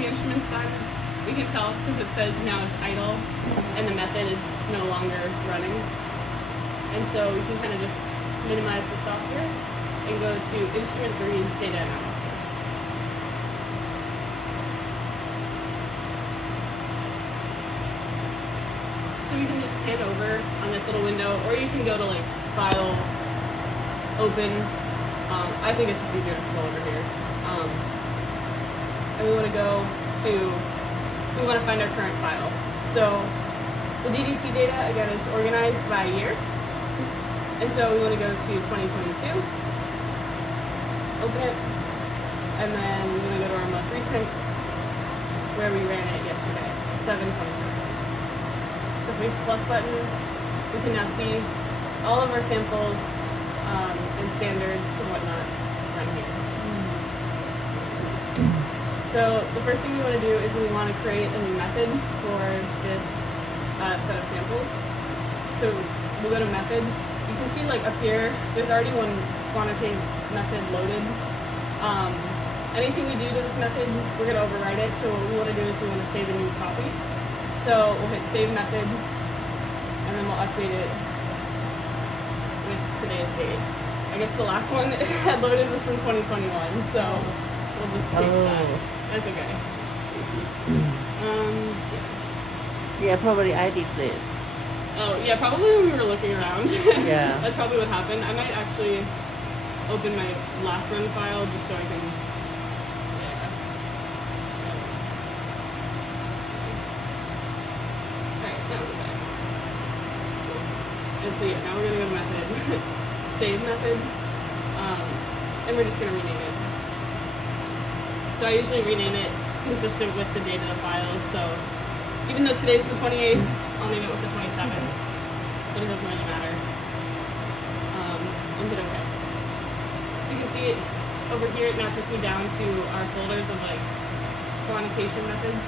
the instrument's done, we can tell because it says now it's idle and the method is no longer running. And so we can kind of just minimize the software and go to instrument 3 data analysis. So we can just pan over on this little window, or you can go to like File, Open. I think it's just easier to scroll over here. And we want to go to, we want to find our current file. So the DDT data, again, it's organized by year. And so we want to go to 2022, open it, and then we're going to go to our most recent, where we ran it yesterday, 7/27. So if we hit the plus button, we can now see all of our samples and standards and whatnot run here. So the first thing we want to do is we want to create a new method for this set of samples. So we'll go to method. You can see like up here, there's already one quantitative method loaded. Anything we do to this method, we're going to override it. So what we want to do is we want to save a new copy. So we'll hit save method, and then we'll update it with today's date. I guess the last one it had loaded was from 2021, so we'll just change that. That's okay. Yeah, probably I did this. Oh, yeah, probably when we were looking around. Yeah. That's probably what happened. I might actually open my last run file just so I can... Yeah. Alright, now we're back. And so yeah, now we're going to go to method. Save method. And we're just going to rename it. So I usually rename it consistent with the date of the files. So even though today's the 28th, I'll name it with the 27th. But it doesn't really matter. And hit OK. So you can see it over here. It now took me down to our folders of like quantitation methods.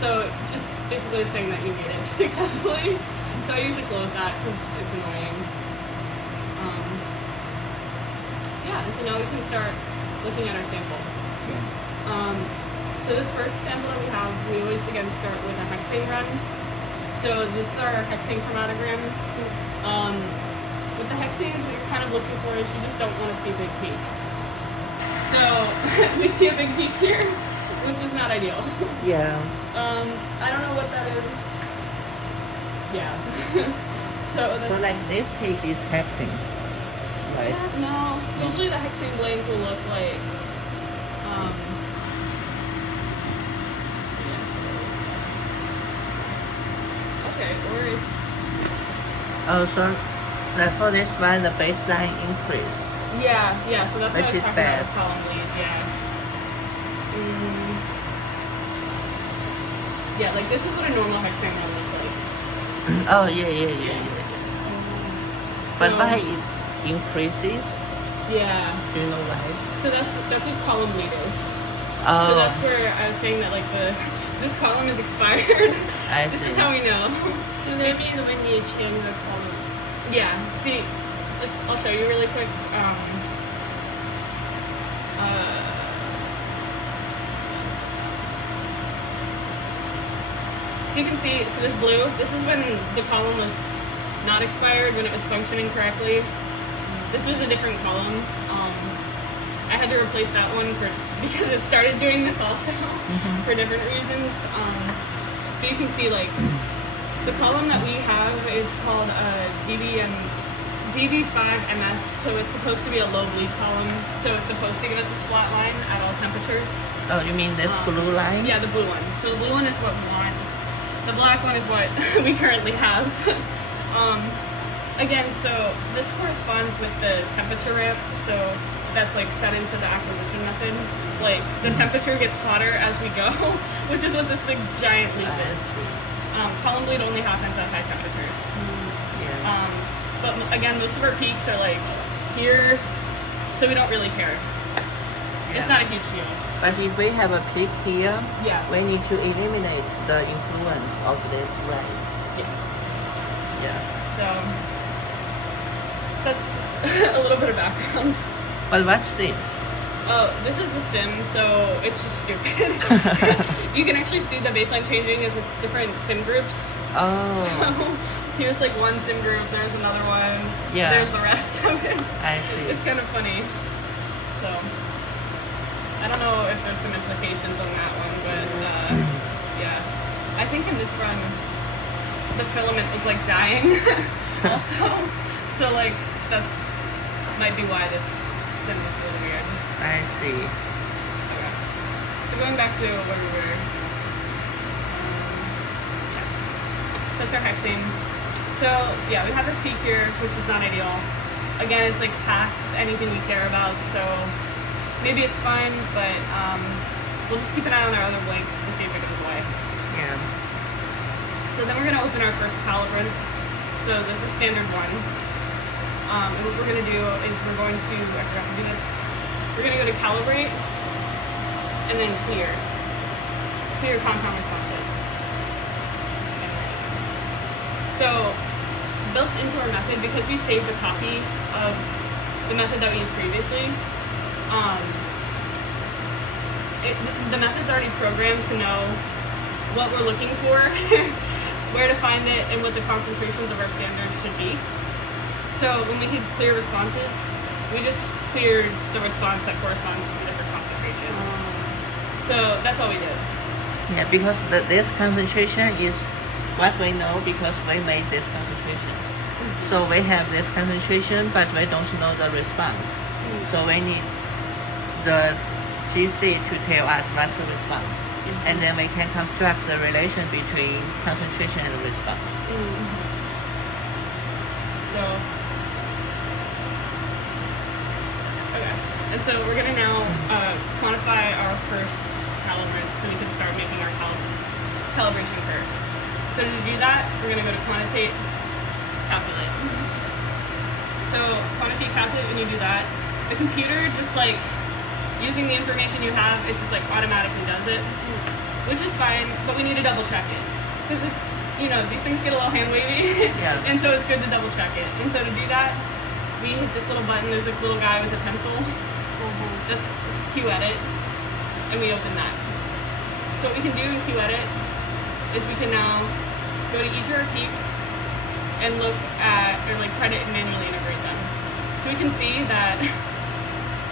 So just basically saying that you made it successfully. So I usually close that because it's annoying. Yeah, and so now we can start looking at our sample. So this first sample that we have, we always again start with a hexane run. So this is our hexane chromatogram. With the hexanes, what you're kind of looking for is you just don't want to see big peaks. So we see a big peak here, which is not ideal. Yeah. I don't know what that is. Yeah. So like this peak is hexing, right? Yeah, no. Usually the hexane blank will look like okay, or it's Oh, so like for this one, the baseline increase. yeah, so that's what I Which was is talking bad. about with column lead, yeah. Yeah, like this is what a normal hexane run looks like. Oh, yeah. But So- why it increases? Yeah. Do you know why? So that's what column lead is. Oh, So that's where I was saying that like this column is expired. I This see. is how we know. So that means when you change the colors. Yeah. See, I'll show you really quick. So you can see, so this blue, this is when the column was not expired, when it was functioning correctly. This was a different column. I had to replace that one because it started doing this also for different reasons. But you can see like the column that we have is called DB5MS, so it's supposed to be a low bleed column. So it's supposed to give us a flat line at all temperatures. Oh, you mean this blue line? Yeah, the blue one. So the blue one is what we want. The black one is what we currently have. Again, so this corresponds with the temperature ramp. So that's like set into the acquisition method. Like the temperature gets hotter as we go, which is what this big giant leap is. Column bleed only happens at high temperatures. Yeah. But again, most of our peaks are like here, so we don't really care. It's not a huge deal. But if we have a peak here, Yeah. we need to eliminate the influence of this rise. Yeah. So that's just a little bit of background. But what's this? Oh, this is the sim, so it's just stupid. You can actually see the baseline changing as it's different sim groups. Oh, So here's like one sim group, there's another one, Yeah. there's the rest of it. I see. It's kind of funny. So I don't know if there's some implications on that one, but yeah. I think in this run, the filament was like dying also. So like that's might be why this sim is really weird. I see. Okay. So going back to where we were. Yeah. So that's our hexane. So yeah, we have this peak here, which is not ideal. Again, it's like past anything we care about, so maybe it's fine, but we'll just keep an eye on our other blinks to see if it goes away. Yeah. So then we're gonna open our first calibrant. So this is standard one. And what we're gonna do is we're going to, I forgot to do this, we're gonna go to calibrate and then clear. Clear compound responses. So built into our method, because we saved a copy of the method that we used previously, the method's already programmed to know what we're looking for, where to find it, and what the concentrations of our standards should be. So when we hit clear responses, we just cleared the response that corresponds to the different concentrations. So that's all we did. Yeah, because this concentration is what we know because we made this concentration. So we have this concentration, but we don't know the response. So we need the GC to tell us what's the response. And then we can construct the relation between concentration and response. So, okay. And so we're gonna now quantify our first calibrant so we can start making our calibration curve. So to do that, we're gonna go to quantitate, calculate. So quantitate, calculate, when you do that, the computer just like, using the information you have, it's just like automatically does it, which is fine, but we need to double check it. Because it's, you know, these things get a little hand wavy, Yeah. and so it's good to double check it. And so to do that, we hit this little button, there's a little guy with a pencil, that's QEdit, and we open that. So what we can do in QEdit is we can now go to each of our peak and look at, or like try to manually integrate them. So we can see that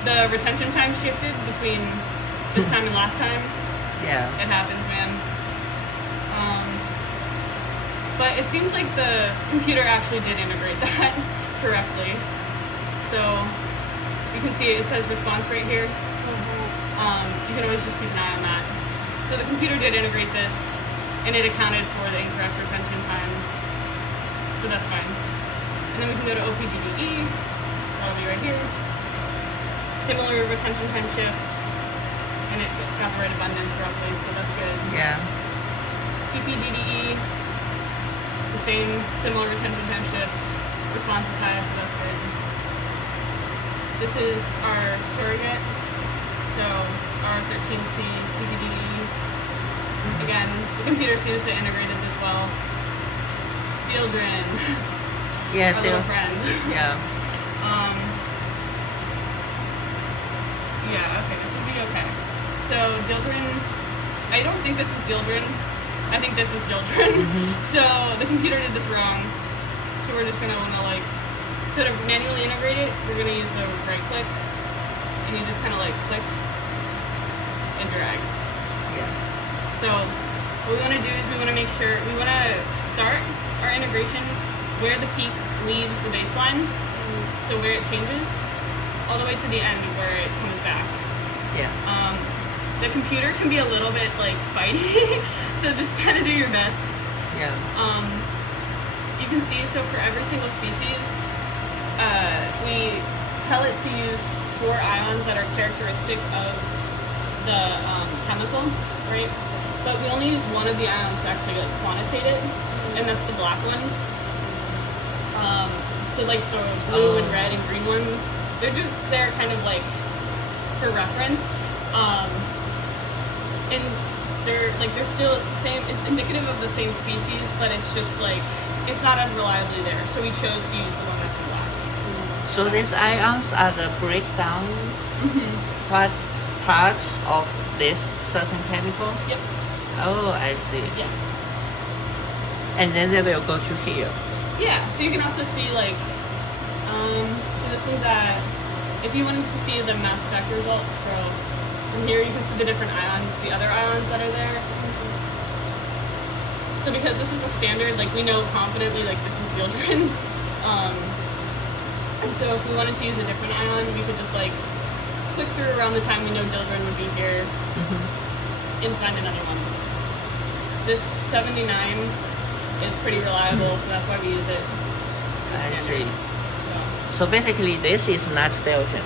the retention time shifted between this time and last time. Yeah. It happens, man. But it seems like the computer actually did integrate that correctly. So you can see it says response right here. You can always just keep an eye on that. So the computer did integrate this, and it accounted for the incorrect retention time. So that's fine. And then we can go to OPDDE. That'll be right here. Similar retention time shifts, and it got the right abundance roughly, so that's good. Yeah. PPDDE, the same, similar retention time shift, response is high, so that's good. This is our surrogate, so R13C PPDDE. Again, the computer seems to integrate it as well. Dieldrin, Yeah. our little friend. Yeah. Yeah, okay, this will be okay. So Dieldrin, I don't think this is Dieldrin. I think this is Dieldrin. So the computer did this wrong. So we're just gonna wanna like, so to manually integrate it, we're gonna use the right click, and you just kinda like click and drag. Yeah. So what we wanna do is we wanna make sure, we wanna start our integration where the peak leaves the baseline, so where it changes, all the way to the end where it comes back. Yeah. The computer can be a little bit like fighty, so just kind of do your best. Yeah. You can see, so for every single species, we tell it to use 4 ions that are characteristic of the chemical, right? But we only use one of the ions to actually like quantitate it, and that's the black one. So like the blue and red and green one, they're just there kind of like for reference, and they're still, it's the same, it's indicative of the same species, but it's just like it's not as reliably there. So we chose to use the one that's in black. So these ions are the breakdown what parts of this certain chemical? Yep. Oh, I see. Yeah. And then they will go to here. Yeah. So you can also see like, so this one's at. If you wanted to see the mass spec results from here, you can see the different ions, the other ions that are there. So because this is a standard, like we know confidently, like this is Yildrin. And so if we wanted to use a different ion, we could just like click through around the time we know Dildrin would be here and find another one. This 79 is pretty reliable, so that's why we use it as I see. standards. So basically, this is not Dildrin.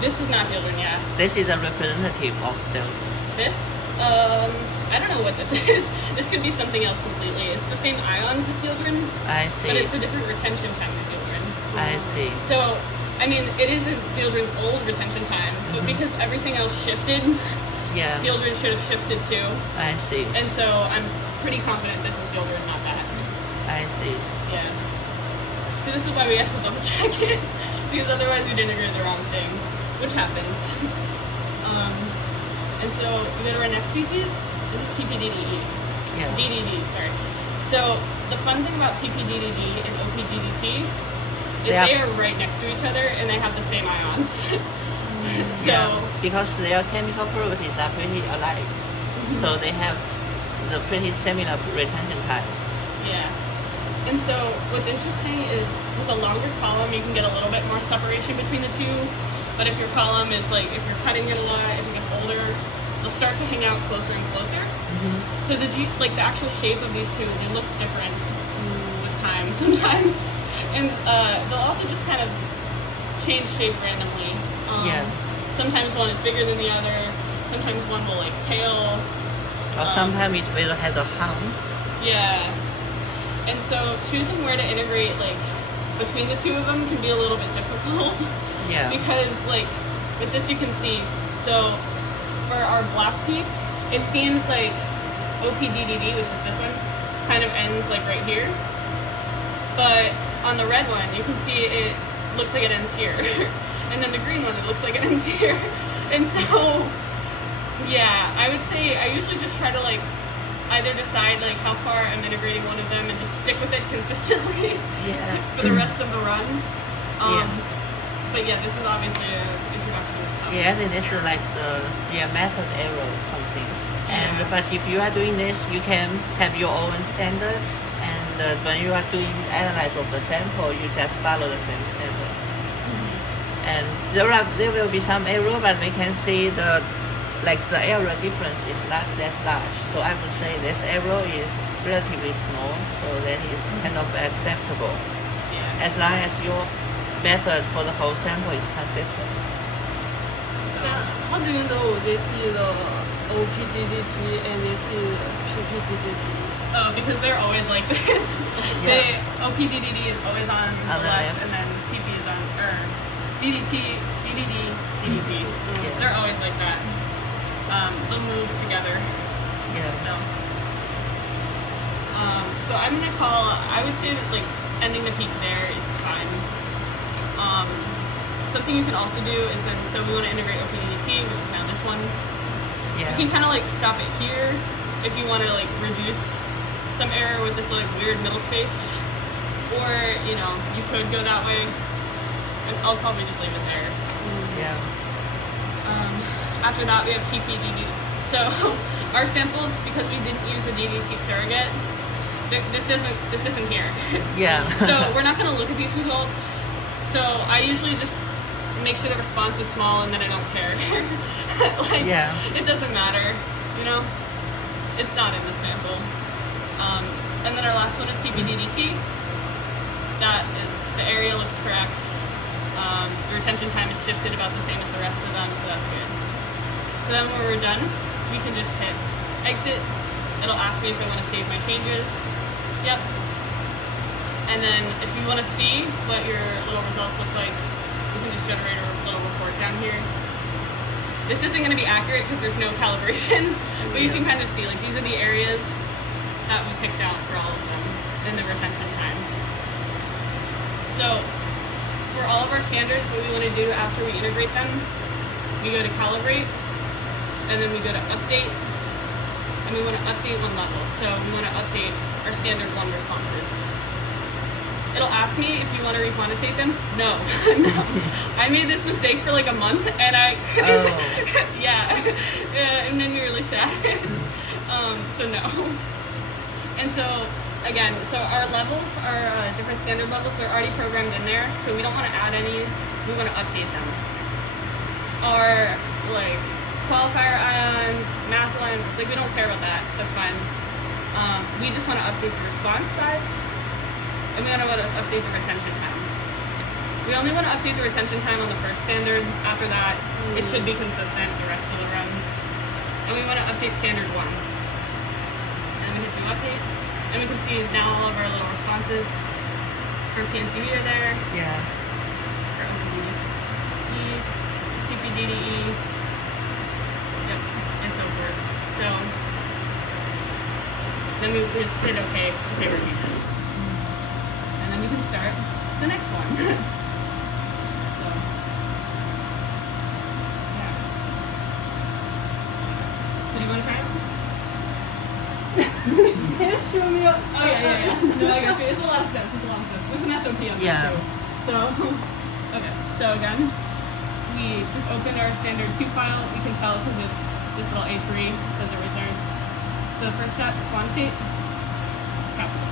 This is not Dildrin, yeah. This is a representative of Dildrin. This, I don't know what this is. This could be something else completely. It's the same ions as Dildrin, I see. but it's a different retention time than Dildrin. I see. So, I mean, it is a Dildrin's old retention time, but because everything else shifted, Yeah. Dildrin should have shifted too. I see. And so I'm pretty confident this is Dildrin, not that. I see. Yeah. So this is why we have to double check it, because otherwise we'd integrate the wrong thing, which happens. And so we go to our next species. This is PPDDE. Yeah. DDD, sorry. So the fun thing about PPDDD and OPDDT is Yeah. they are right next to each other and they have the same ions. So Yeah. Because their chemical properties are pretty alike. So they have the pretty similar retention time. yeah. And so what's interesting is with a longer column, you can get a little bit more separation between the two. But if your column is like, if you're cutting it a lot, if it gets older, they'll start to hang out closer and closer. So the the actual shape of these two, they look different with time sometimes. And they'll also just kind of change shape randomly. Yeah. Sometimes one is bigger than the other. Sometimes one will like tail. Or sometimes it will have a hump. Yeah. And so choosing where to integrate like between the two of them can be a little bit difficult. Yeah. Because like with this you can see, so for our black peak, it seems like OPDDD, which is this one, kind of ends like right here. But on the red one, you can see it looks like it ends here. And then the green one, it looks like it ends here. And so, yeah, I would say I usually just try to like either decide like how far I'm integrating one of them and just stick with it consistently Yeah. for the rest of the run. Yeah. But yeah, this is obviously an introduction. So. Yeah, then it's like the method error or something. And Yeah. but if you are doing this, you can have your own standards. And when you are doing analysis of the sample, you just follow the same standard. And there will be some error, but we can see the error difference is not that large. So I would say this error is relatively small, so that is kind of acceptable Yeah. as long as your method for the whole sample is consistent. So, How do you know this is OPDDT and this is PPDDT? oh, because they're always like this. Yeah. OPDDD is always on the the left, left. and then PP is on, or DDT, DDD, DDT. Yeah. They're always like that. They'll move together. Yeah. So I'm gonna call. I would say that like ending the peak there is fine. Something you can also do is then, so we want to integrate OPDDT, which is now this one. Yeah. You can kind of like stop it here if you want to like reduce some error with this like weird middle space, or you know you could go that way. And I'll probably just leave it there. Yeah. After that, we have PPDD. So our samples, because we didn't use a DDT surrogate, this isn't here. Yeah. So we're not going to look at these results. So I usually just make sure the response is small, and then I don't care. Like, Yeah. it doesn't matter, you know? It's not in the sample. And then our last one is PPDDT. That is, the area looks correct. The retention time is shifted about the same as the rest of them, so that's good. So then when we're done, we can just hit exit. It'll ask me if I want to save my changes. Yep. And then if you want to see what your little results look like, you can just generate a little report down here. This isn't going to be accurate because there's no calibration, but you can kind of see, like, these are the areas that we picked out for all of them in the retention time. So for all of our standards, what we want to do after we integrate them we go to calibrate, and then we go to update, and we want to update one level. So we want to update our standard 1 responses. It'll ask me if you want to requantitate them. No, no. I made this mistake for like a month, and I couldn't. Yeah, it made me really sad. So no. And so again, so our levels are different standard levels. They're already programmed in there, so we don't want to add any. We want to update them. Our like qualifier ions, mass ions, like we don't care about that. That's fine. We just want to update the response size, and we want to update the retention time. We only want to update the retention time on the first standard. After that, it should be consistent the rest of the run. And we want to update standard 1. And we hit do update, and we can see now all of our little responses for PNCV are there. Yeah. For ODE, PPDDE, yep, and so forth. So then we just hit OK to save our changes. And then we can start the next one. So, yeah. So do you want to try it? Show me up. Oh yeah. No, I got you. It's a lot of steps. There's an SOP on this too. So, okay. So again, we just opened our standard 2 file. We can tell because it's this little A3 says it right there. So the first step, quantitate, capital.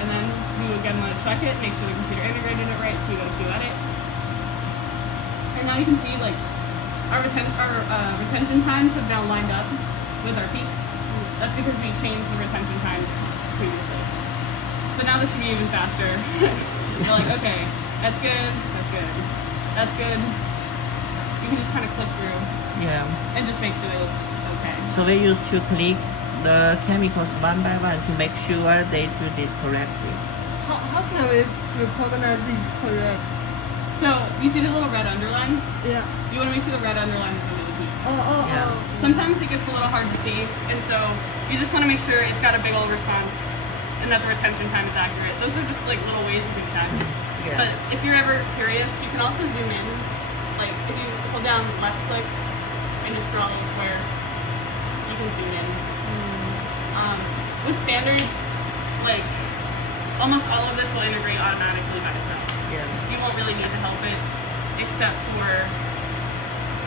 And then we again want to check it, make sure the computer integrated it right. So we go to edit. And now you can see like our retention times have now lined up with our peaks. That's because we changed the retention times previously. So now this should be even faster. We're like, okay, that's good, that's good, that's good. You can just kind of click through Yeah. and just make sure they look okay. So we used to click the chemicals one by one to make sure they do this correctly. How can we recognize these correct? So you see the little red underline? Yeah. You want to make sure the red underline is under the peak. Yeah. Sometimes it gets a little hard to see, and so you just want to make sure it's got a big old response and that the retention time is accurate. Those are just like little ways you can check. Yeah. But if you're ever curious, you can also zoom in. Like if you hold down left click and just draw a little square, you can zoom in. With standards, like almost all of this will integrate automatically by itself. Yeah. You won't really need to help it, except for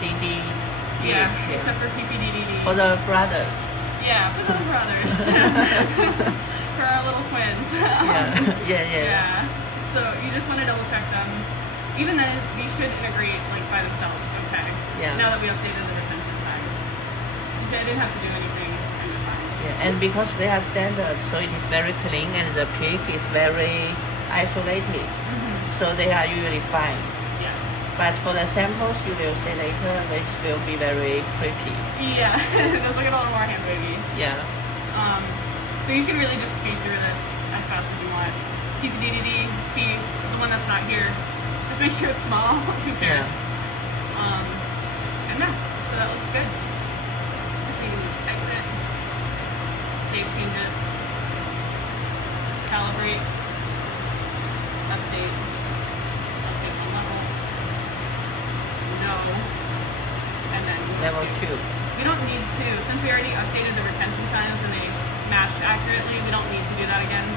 DD. except for PPDDD. For the brothers. Yeah, for the brothers. For our little twins. Yeah. So you just want to double check them. Even then, these should integrate like by themselves. Okay. Yeah. Now that we updated the retention time, I didn't have to do anything. And it's fine. Yeah. And because they are standard, so it is very clean and the peak is very isolated. So they are usually fine. Yeah. But for the samples, you will see later, which will be very creepy. Yeah. Those look a little more hand wavy. Yeah. So you can really just speed through this as fast as you want. PPDDD, T, the one that's not here. Just make sure it's small. Who cares? And yeah, so that looks good. So you can just exit, save changes, calibrate, update one level, no, and then Level 2. We don't need to, since we already updated the retention times and they matched accurately, we don't need to do that again.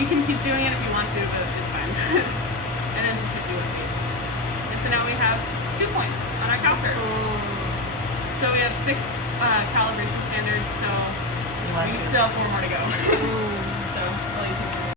You can keep doing it if you want to, but it's fine. And then just hit do update. And so now we have 2 points on our cal curve. So we have 6 calibration standards, so we still have 4 more to go.